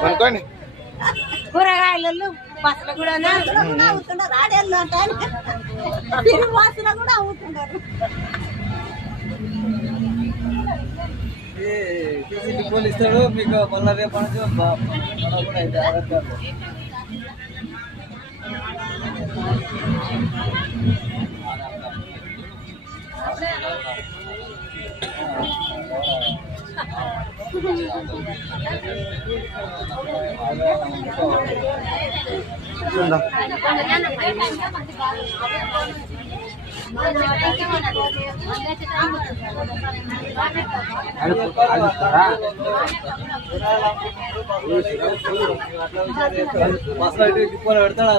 అనుకోండి కూరగాయలు బస్సులు కూడా అవుతున్నారు ఆడేళ్ళు అంటే తిరుగు వాసన కూడా అవుతున్నారు. ఇస్తాడు మీకు మళ్ళీ రేపు కూడా అయితే పెడతాడా